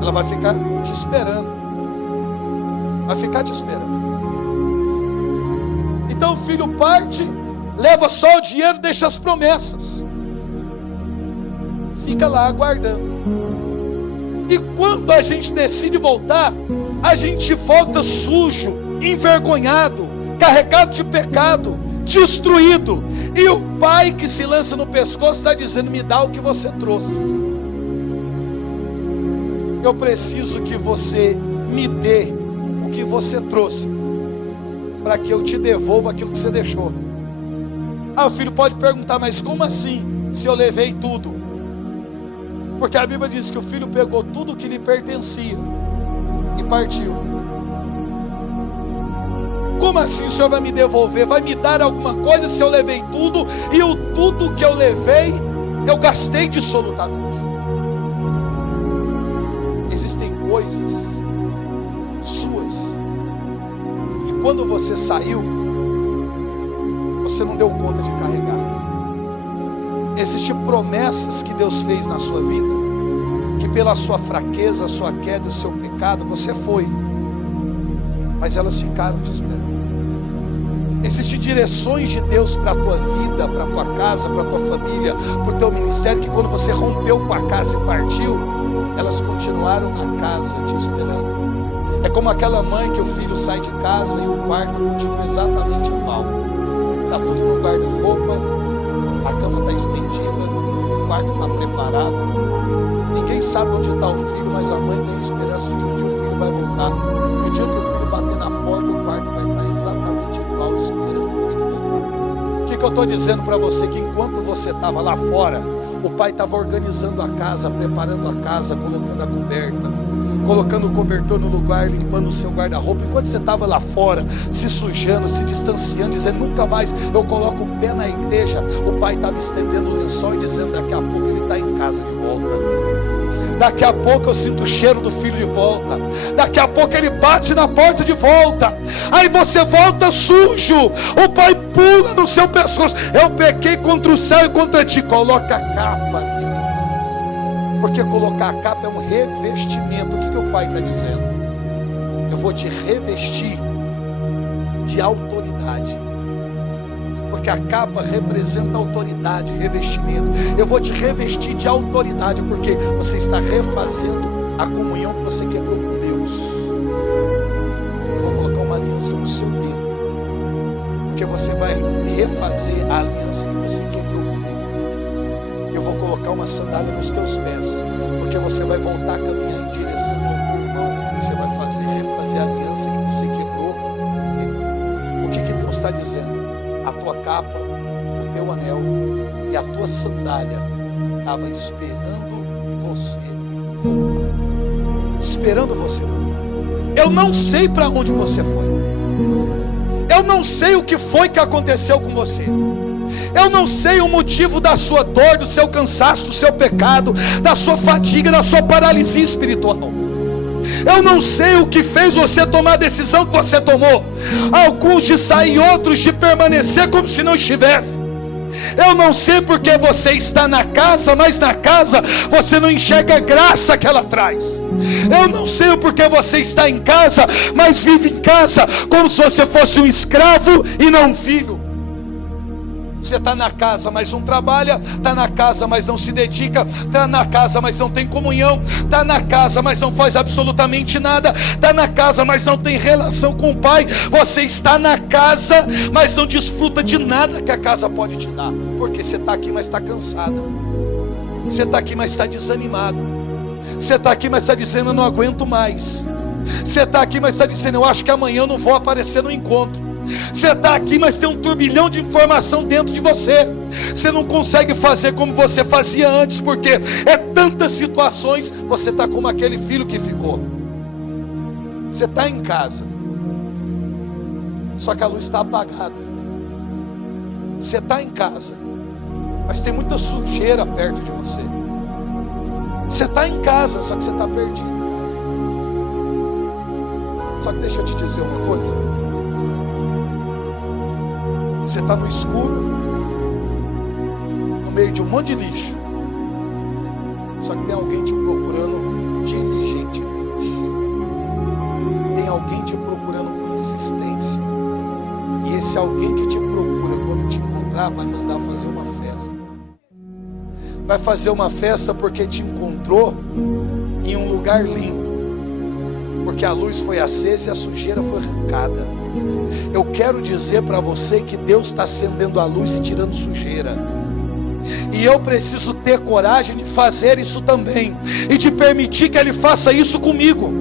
Ela vai ficar te esperando. Vai ficar te esperando. Então o filho parte, leva só o dinheiro, deixa as promessas. Fica lá aguardando. E quando a gente decide voltar, a gente volta sujo, envergonhado, carregado de pecado, destruído. E o pai que se lança no pescoço está dizendo: me dá o que você trouxe. Eu preciso que você me dê o que você trouxe, para que eu te devolva aquilo que você deixou. Ah, o filho pode perguntar: mas como assim, se eu levei tudo? Porque a Bíblia diz que o filho pegou tudo o que lhe pertencia e partiu. Como assim o Senhor vai me devolver? Vai me dar alguma coisa se eu levei tudo, e o tudo que eu levei eu gastei dissolutamente? Existem coisas suas que quando você saiu, você não deu conta de carregar. Existem promessas que Deus fez na sua vida, que pela sua fraqueza, a sua queda, o seu pecado, você foi, mas elas ficaram te esperando. Existem direções de Deus para a tua vida, para a tua casa, para a tua família, para o teu ministério, que quando você rompeu com a casa e partiu, elas continuaram na casa te esperando. É como aquela mãe que o filho sai de casa e o quarto continua exatamente igual. Está tudo no guarda-roupa, a cama está estendida, o quarto está preparado. Ninguém sabe onde está o filho, mas a mãe tem esperança de que um dia o filho vai voltar. E o dia que o filho bater na porta, o quarto vai estar exatamente igual, esperando o filho voltar. O que eu estou dizendo para você? Que enquanto você estava lá fora, o pai estava organizando a casa, preparando a casa, colocando a coberta, colocando o cobertor no lugar, limpando o seu guarda-roupa. Enquanto você estava lá fora, se sujando, se distanciando, dizendo: nunca mais eu coloco o pé na igreja, o pai estava estendendo o lençol e dizendo: daqui a pouco ele está em casa de volta. Daqui a pouco eu sinto o cheiro do filho de volta. Daqui a pouco ele bate na porta de volta. Aí você volta sujo. O pai pula no seu pescoço: eu pequei contra o céu e contra ti. Coloca a capa. Porque colocar a capa é um revestimento. O que o pai está dizendo? Eu vou te revestir de autoridade. Porque a capa representa autoridade, revestimento. Eu vou te revestir de autoridade, porque você está refazendo a comunhão que você quebrou com Deus. Eu vou colocar uma aliança no seu dedo, porque você vai refazer a aliança que você quebrou comigo. Eu vou colocar uma sandália nos teus pés, porque você vai voltar a caminhar em direção ao teu irmão. Você vai refazer a aliança que você quebrou comigo. O que Deus está dizendo? A tua capa, o teu anel e a tua sandália estava esperando você voltar. Esperando você voltar. Eu não sei para onde você foi. Eu não sei o que foi que aconteceu com você. Eu não sei o motivo da sua dor, do seu cansaço, do seu pecado, da sua fadiga, da sua paralisia espiritual. Eu não sei o que fez você tomar a decisão que você tomou. Alguns de sair, outros de permanecer como se não estivesse. Eu não sei porque você está na casa, mas na casa você não enxerga a graça que ela traz. Eu não sei o porquê você está em casa, mas vive em casa como se você fosse um escravo e não um filho. Você está na casa, mas não trabalha. Está na casa, mas não se dedica. Está na casa, mas não tem comunhão. Está na casa, mas não faz absolutamente nada. Está na casa, mas não tem relação com o pai. Você está na casa, mas não desfruta de nada que a casa pode te dar. Porque você está aqui, mas está cansada. Você está aqui, mas está desanimado. Você está aqui, mas está dizendo: eu não aguento mais. Você está aqui, mas está dizendo: eu acho que amanhã eu não vou aparecer no encontro. Você está aqui, mas tem um turbilhão de informação dentro de você. Você não consegue fazer como você fazia antes, porque é tantas situações. Você está como aquele filho que ficou. Você está em casa, só que a luz está apagada. Você está em casa, mas tem muita sujeira perto de você. Você está em casa, só que você está perdido em casa. Só que deixa eu te dizer uma coisa. Você está no escuro, no meio de um monte de lixo. Só que tem alguém te procurando diligentemente. Tem alguém te procurando com insistência. E esse alguém que te procura, quando te encontrar, vai mandar fazer uma festa. Vai fazer uma festa porque te encontrou em um lugar limpo. Porque a luz foi acesa e a sujeira foi arrancada. Eu quero dizer para você que Deus está acendendo a luz e tirando sujeira. E eu preciso ter coragem de fazer isso também, e de permitir que Ele faça isso comigo.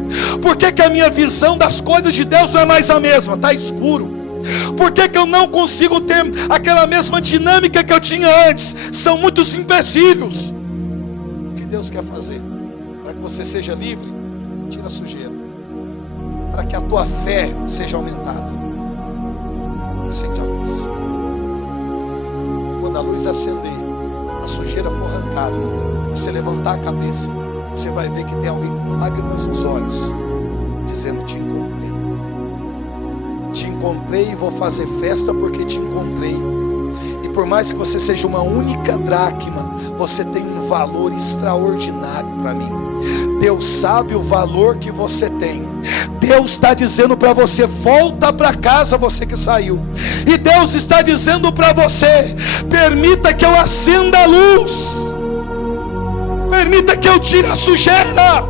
Por que a minha visão das coisas de Deus não é mais a mesma? Está escuro. Por que eu não consigo ter aquela mesma dinâmica que eu tinha antes? São muitos empecilhos. O que Deus quer fazer? Para que você seja livre, tira a sujeira. Para que a tua fé seja aumentada, acende a luz. Quando a luz acender, a sujeira for arrancada, você levantar a cabeça, você vai ver que tem alguém com lágrimas nos olhos, dizendo: te encontrei. Te encontrei e vou fazer festa porque te encontrei. E por mais que você seja uma única dracma, você tem um valor extraordinário para mim. Deus sabe o valor que você tem. Deus está dizendo para você: volta para casa, você que saiu. E Deus está dizendo para você: permita que eu acenda a luz, permita que eu tire a sujeira,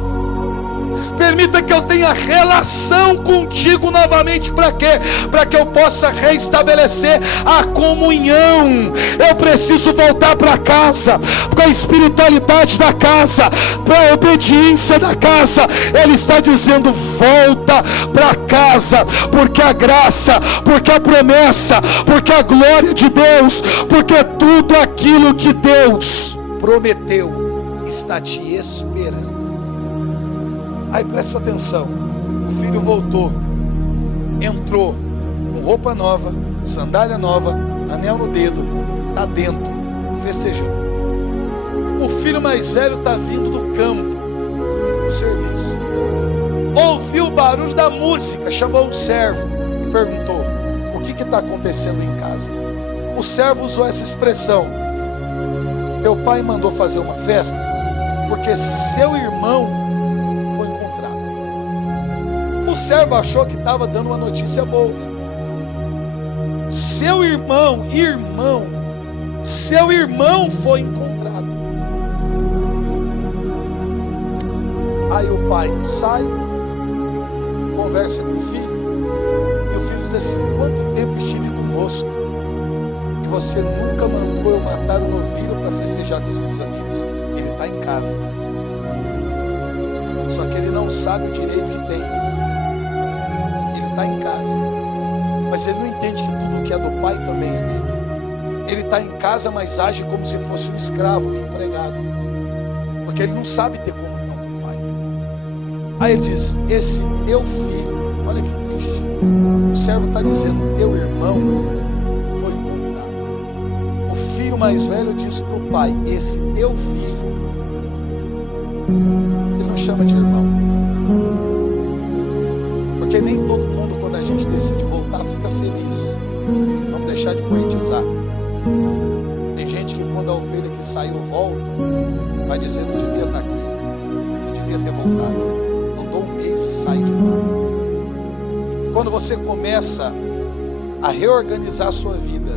permita que eu tenha relação contigo novamente. Para quê? Para que eu possa reestabelecer a comunhão. Eu preciso voltar para casa, para a espiritualidade da casa, para a obediência da casa. Ele está dizendo: volta para casa, porque a graça, porque a promessa, porque a glória de Deus, porque tudo aquilo que Deus prometeu está te esperando. Aí presta atenção, o filho voltou, entrou com roupa nova, sandália nova, anel no dedo, está dentro, festejando. O filho mais velho está vindo do campo, do serviço. Ouviu o barulho da música, chamou o servo e perguntou: o que está acontecendo em casa? O servo usou essa expressão: teu pai mandou fazer uma festa porque seu irmão. O servo achou que estava dando uma notícia boa. Seu irmão foi encontrado. Aí o pai sai, conversa com o filho, e o filho diz assim: quanto tempo estive convosco, e você nunca mandou eu matar um novilho para festejar com os meus amigos. Ele está em casa, só que ele não sabe o direito que tem. Está em casa, mas ele não entende que tudo que é do pai também é dele. Ele está em casa, mas age como se fosse um escravo, um empregado, porque ele não sabe ter comunhão com o pai. Aí ele diz: esse teu filho, olha que triste, o servo está dizendo: teu irmão foi encontrado. O filho mais velho diz para o pai: esse teu filho, ele não chama de irmão, porque nem todo mundo, quando a gente decide voltar, fica feliz. Vamos deixar de poetizar. Tem gente que quando a ovelha que saiu volta, vai dizer: não devia estar aqui, não devia ter voltado. Andou um mês e sai de novo. E quando você começa a reorganizar a sua vida,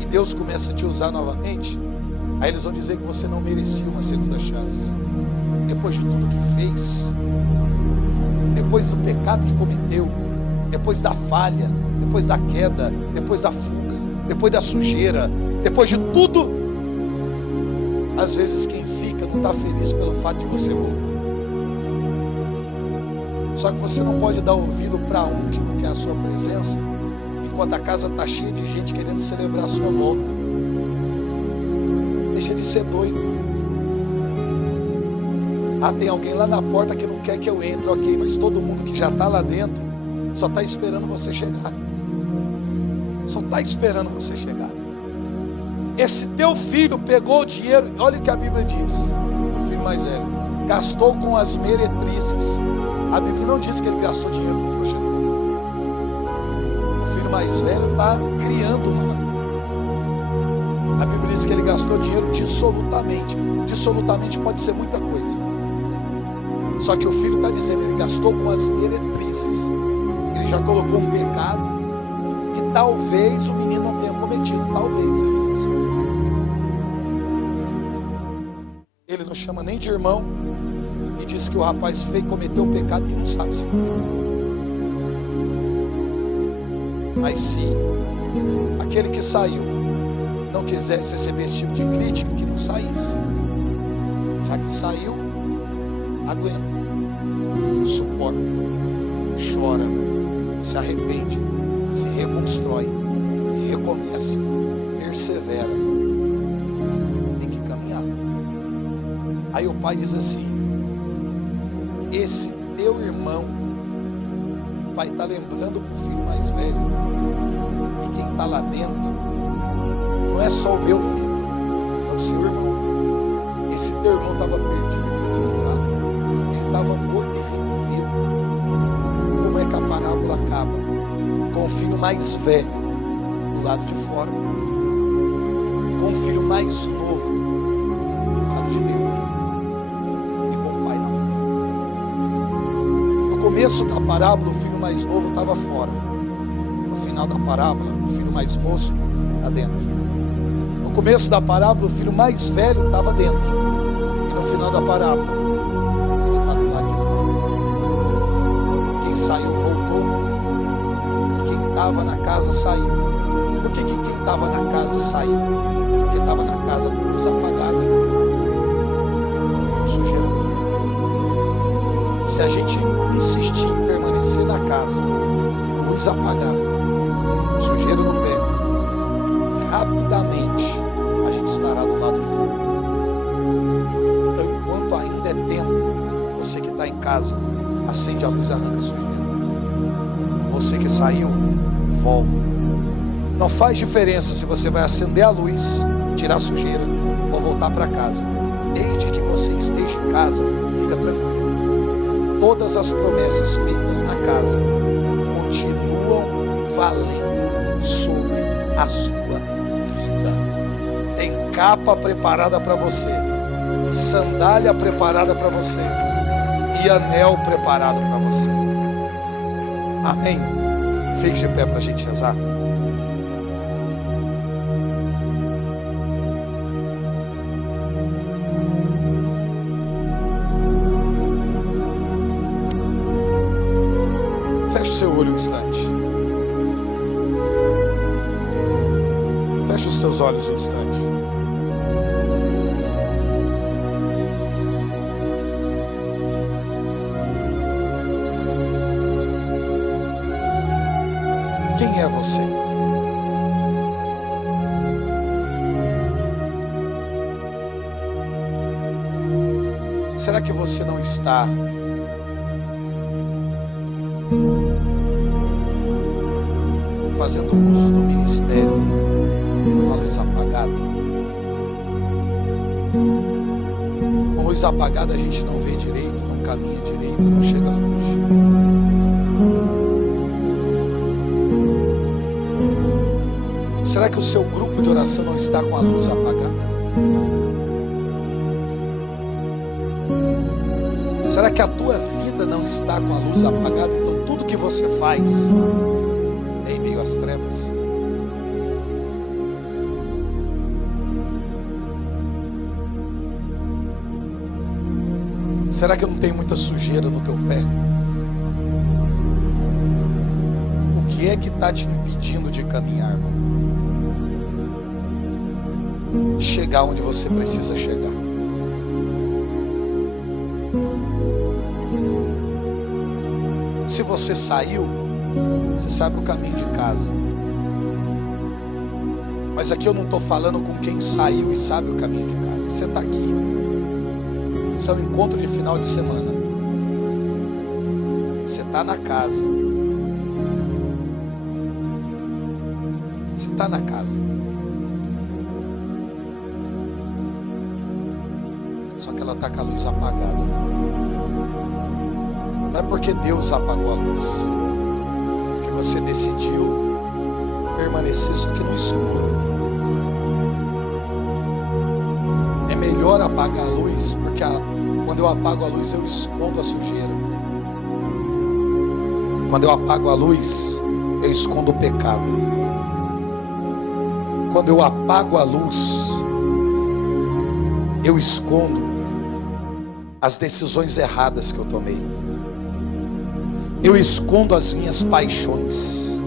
e Deus começa a te usar novamente, aí eles vão dizer que você não merecia uma segunda chance. Depois de tudo que fez, depois do pecado que cometeu, depois da falha, depois da queda, depois da fuga, depois da sujeira, depois de tudo, às vezes quem fica não está feliz pelo fato de você voltar. Só que você não pode dar ouvido para um que não quer a sua presença, enquanto a casa está cheia de gente querendo celebrar a sua volta. Deixa de ser doido. Ah, tem alguém lá na porta que não quer que eu entre, ok, mas todo mundo que já está lá dentro só está esperando você chegar. Só está esperando você chegar. Esse teu filho pegou o dinheiro, olha o que a Bíblia diz, o filho mais velho, gastou com as meretrizes. A Bíblia não diz que ele gastou dinheiro com prostituta. O filho mais velho está criando A Bíblia diz que ele gastou dinheiro dissolutamente. Dissolutamente pode ser muita coisa. Só que o filho está dizendo, ele gastou com as meretrizes. Ele já colocou um pecado que talvez o menino não tenha cometido. Talvez. Ele não chama nem de irmão e diz que o rapaz feio cometeu um pecado que não sabe se cometeu. Mas se aquele que saiu não quisesse receber esse tipo de crítica, que não saísse. Já que saiu, aguenta, suporta, chora, se arrepende, se reconstrói e recomeça, persevera. Tem que caminhar. Aí o pai diz assim: esse teu irmão, o pai está lembrando para o filho mais velho, e quem está lá dentro não é só o meu filho, é o seu irmão. Esse teu irmão estava perdido e foi encontrado. Ele estava morto e reviveu. Como é que a parábola acaba? Com o filho mais velho do lado de fora, com o filho mais novo do lado de dentro, e com o pai na mão. No começo da parábola, o filho mais novo estava fora. No final da parábola, o filho mais moço está dentro. No começo da parábola, o filho mais velho estava dentro. E no final da parábola, ele está do lado de fora. Quem saiu voltou. E quem estava na casa saiu. Por que quem estava na casa saiu? Porque estava na casa com luz apagada, com sujeira no pé. Se a gente insistir em permanecer na casa com luz apagada, com sujeira no pé, rapidamente a gente estará do lado de fora. Então, enquanto ainda é tempo, você que está em casa, acende a luz e arranca a sujeira. Você que saiu, volta. Não faz diferença se você vai acender a luz, tirar a sujeira ou voltar para casa. Desde que você esteja em casa, fica tranquilo. Todas as promessas feitas na casa continuam valendo sobre a sua vida. Tem capa preparada para você, sandália preparada para você e anel preparado para você. Amém? Fique de pé para a gente rezar. Feche o seu olho um instante. Feche os teus olhos um instante. Quem é você? Será que você não está fazendo uso do ministério com a luz apagada? Com luz apagada a gente não vê direito, não caminha direito, não chega longe. Será que o seu grupo de oração não está com a luz apagada? Será que a tua vida não está com a luz apagada? Então tudo que você faz é em meio às trevas. Será que não tem muita sujeira no teu pé? O que é que está te impedindo de caminhar, irmão? Chegar onde você precisa chegar. Se você saiu, você sabe o caminho de casa. Mas aqui eu não estou falando com quem saiu e sabe o caminho de casa. Você está aqui. Isso é um encontro de final de semana. Você está na casa. Você está na casa. Só que ela está com a luz apagada. Não é porque Deus apagou a luz, porque você decidiu permanecer só que no escuro. melhor apagar a luz, porque quando eu apago a luz eu escondo a sujeira. Quando eu apago a luz, eu escondo o pecado. Quando eu apago a luz, eu escondo as decisões erradas que eu tomei. Eu escondo as minhas paixões.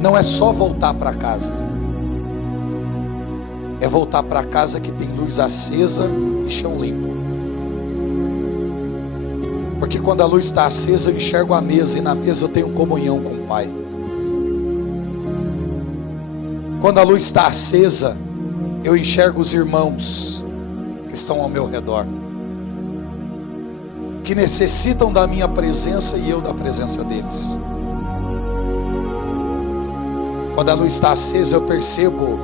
Não é só voltar para casa. É voltar para casa que tem luz acesa e chão limpo. Porque quando a luz está acesa, eu enxergo a mesa, e na mesa eu tenho comunhão com o Pai. Quando a luz está acesa, eu enxergo os irmãos que estão ao meu redor, que necessitam da minha presença e eu da presença deles. Quando a luz está acesa, eu percebo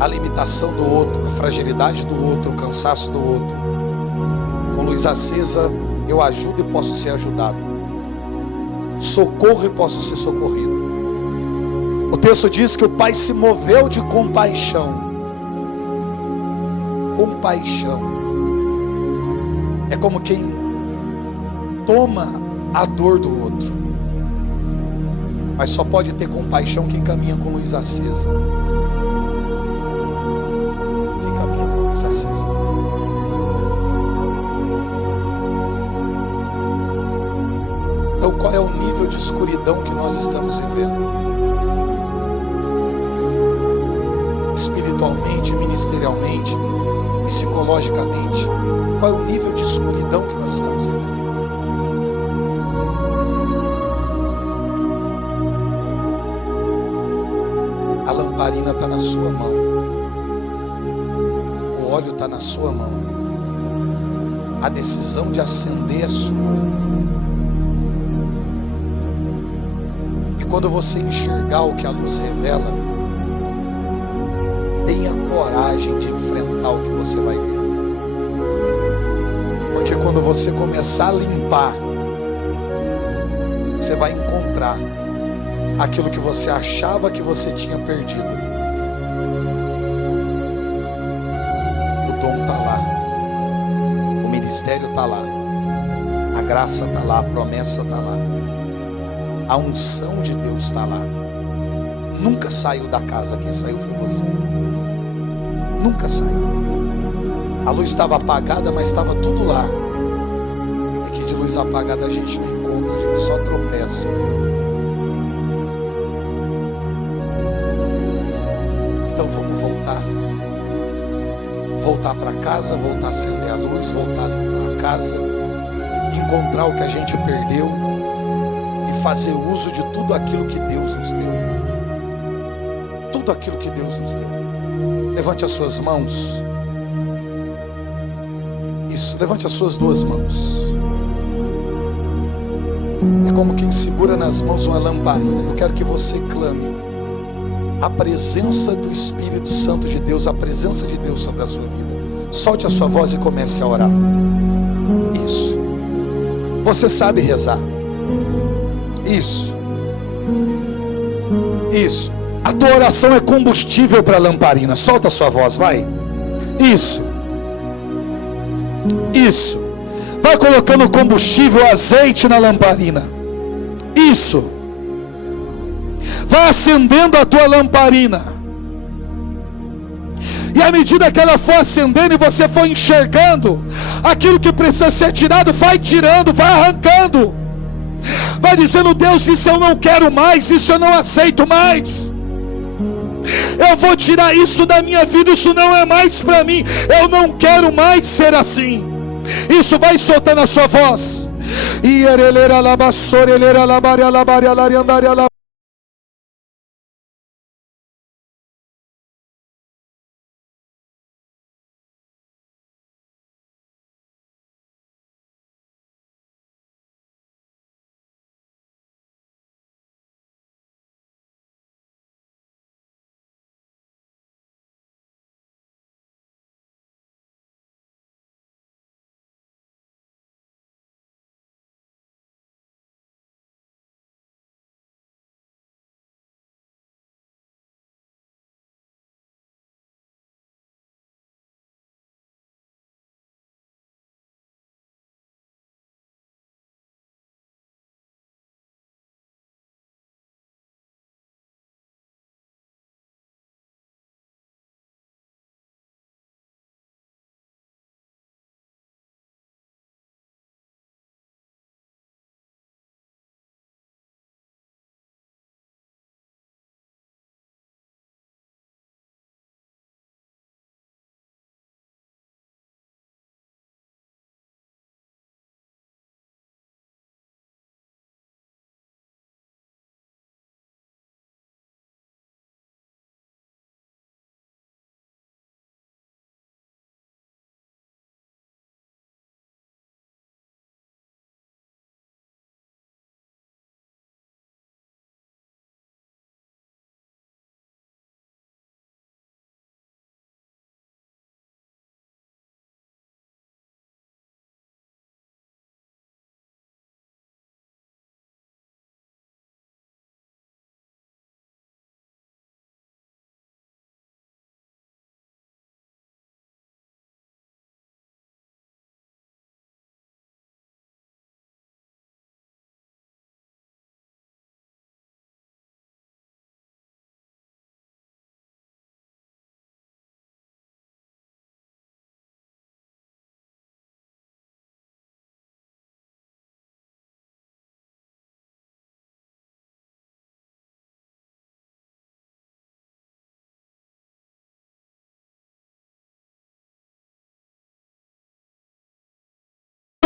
a limitação do outro, a fragilidade do outro, o cansaço do outro. Com luz acesa, eu ajudo e posso ser ajudado. Socorro e posso ser socorrido. O texto diz que o Pai se moveu de compaixão. Compaixão é como quem toma a dor do outro. Mas só pode ter compaixão quem caminha com luz acesa. Quem caminha com luz acesa. Então, qual é o nível de escuridão que nós estamos vivendo? Espiritualmente, ministerialmente, psicologicamente. Qual é o nível de escuridão que nós estamos vivendo? A lamparina está na sua mão. O óleo está na sua mão. A decisão de acender é sua. E quando você enxergar o que a luz revela, tenha coragem de enfrentar o que você vai ver. Porque quando você começar a limpar, você vai encontrar aquilo que você achava que você tinha perdido. O dom está lá, o ministério está lá, a graça está lá, a promessa está lá, a unção de Deus está lá. Nunca saiu da casa, quem saiu foi você. Nunca saiu. A luz estava apagada, mas estava tudo lá. É que de luz apagada a gente não encontra, a gente só tropeça. Então vamos voltar. Voltar para casa, voltar a acender a luz, voltar a limpar a casa, encontrar o que a gente perdeu e fazer uso de tudo aquilo que Deus nos deu. Tudo aquilo que Deus nos deu. Levante as suas mãos. Isso, levante as suas duas mãos. É como quem segura nas mãos uma lamparina. Eu quero que você clame a presença do Espírito Santo de Deus, a presença de Deus sobre a sua vida. Solte a sua voz e comece a orar. Isso. Você sabe rezar. Isso. Isso. A tua oração é combustível para a lamparina. Solta a sua voz, vai. Isso. Isso. Vai colocando combustível, azeite na lamparina. Isso. Vai acendendo a tua lamparina. E à medida que ela for acendendo e você for enxergando aquilo que precisa ser tirado, vai tirando, vai arrancando. Vai dizendo: Deus, isso eu não quero mais, isso eu não aceito mais. Eu vou tirar isso da minha vida, isso não é mais para mim. Eu não quero mais ser assim. Isso, vai soltando a sua voz.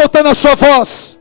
soltando a sua voz.